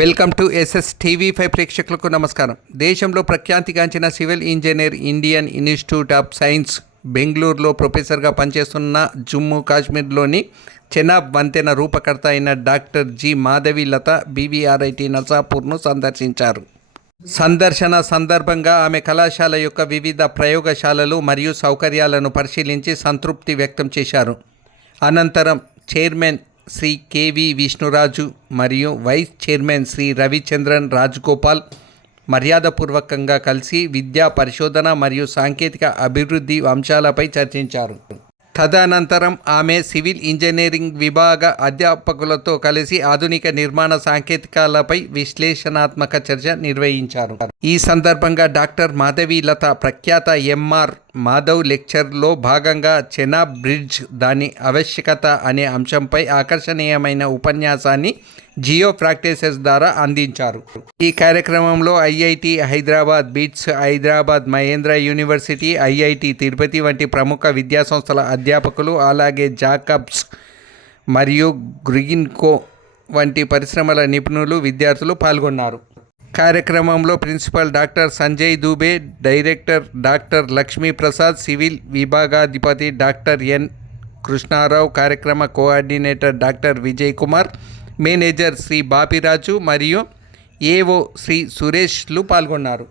Welcome to SS TV 5 ప్రేక్షకులకు నమస్కారం. దేశంలో ప్రఖ్యాతిగాంచిన civil engineer Indian institute of science బెంగళూరులో ప్రొఫెసర్గా పనిచేస్తున్న జమ్మూ కాశ్మీర్లోని చెనాబ్ వంతెన రూపకర్త అయిన doctor G Madhavi Latha BVRIT నర్సాపూర్ను సందర్శించారు. సందర్శన సందర్భంగా ఆమె కళాశాల యొక్క వివిధ ప్రయోగశాలలు మరియు సౌకర్యాలను పరిశీలించి సంతృప్తి వ్యక్తం చేశారు. అనంతరం చైర్మన్ శ్రీ కెవి విష్ణురాజు మరియు వైస్ చైర్మన్ శ్రీ రవిచంద్రన్ రాజగోపాల్ మర్యాదపూర్వకంగా కలిసి విద్యా పరిశోధన మరియు సాంకేతిక అభివృద్ధి అంశాలపై చర్చించారు. తదనంతరం ఆమె సివిల్ ఇంజనీరింగ్ విభాగ అధ్యాపకులతో కలిసి ఆధునిక నిర్మాణ సాంకేతికాలపై విశ్లేషణాత్మక చర్చ నిర్వహించారు. ఈ సందర్భంగా డాక్టర్ మాధవి లత ప్రఖ్యాత ఎంఆర్ మాధవ్ లెక్చర్లో భాగంగా చెనాబ్ బ్రిడ్జ్ దాని ఆవశ్యకత అనే అంశంపై ఆకర్షణీయమైన ఉపన్యాసాన్ని జియో ప్రాక్టీసెస్ ద్వారా అందించారు. ఈ కార్యక్రమంలో IIT Hyderabad, BITS Hyderabad, Mahindra university, IIT Tirupati వంటి ప్రముఖ విద్యాసంస్థల అధ్యాపకులు, అలాగే జాకబ్స్ మరియు గ్రీన్కో వంటి పరిశ్రమల నిపుణులు, విద్యార్థులు పాల్గొన్నారు. కార్యక్రమంలో principal doctor Sanjay Dubey, director doctor Lakshmiprasad, civil విభాగాధిపతి డాక్టర్ ఎన్ కృష్ణారావు, కార్యక్రమ coordinator doctor Vijay Kumar, manager Shri Bapiraju మరియు ఏఓ శ్రీ సురేష్లు పాల్గొన్నారు.